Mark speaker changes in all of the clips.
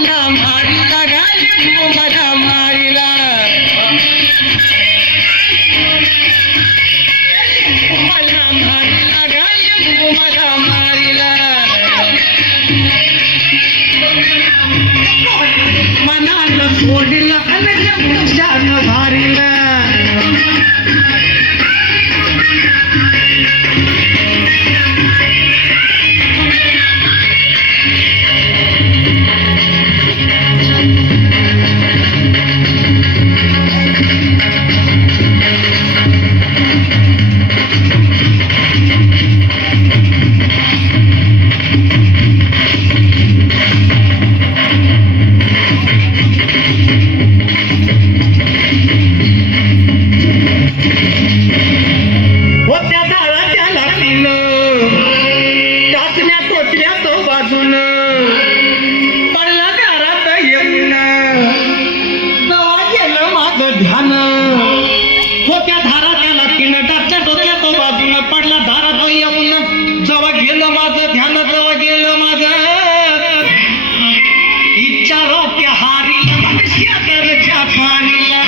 Speaker 1: मला मारिला गाय तू मला मारिला मला मारिला गाय तू मला मारिला मनाला सोडलं आणि जगशान भारीला. হারিয়া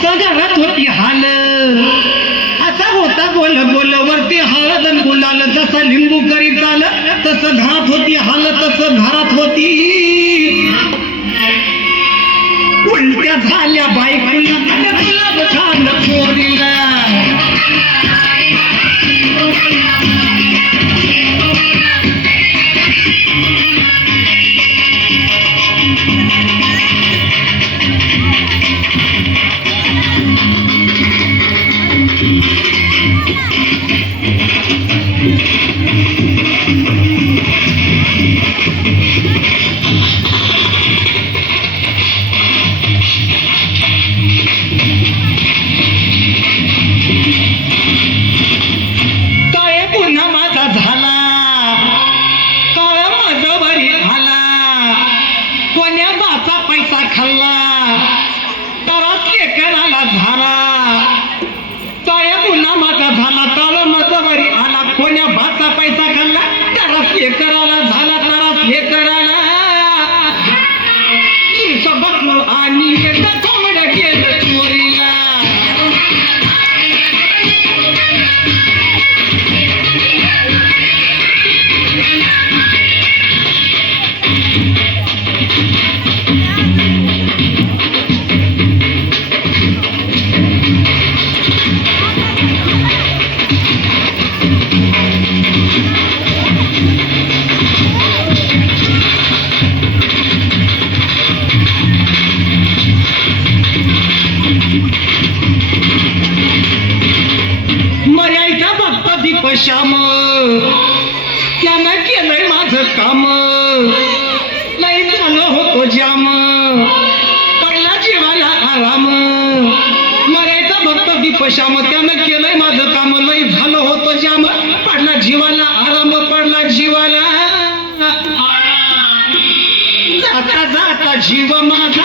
Speaker 1: असं घरात होती हाल. असा होता बोल बोल वरती हळदन गुलाल. जसं लिंबू करीत झालं तसं घरात होती हाल तसं घरात होती. उलट्या झाल्या बायकोला. श्याम. त्यानं केलंय माझं काम. नाही झालं होतो जाम. पडला जीवाला आराम. मरायचा भक्त दीपश्याम त्यानं केलंय माझं काम. नाही झालं होतं जाम. पडला जीवाला आराम पडला जीवाला जाता जाता जीव माझा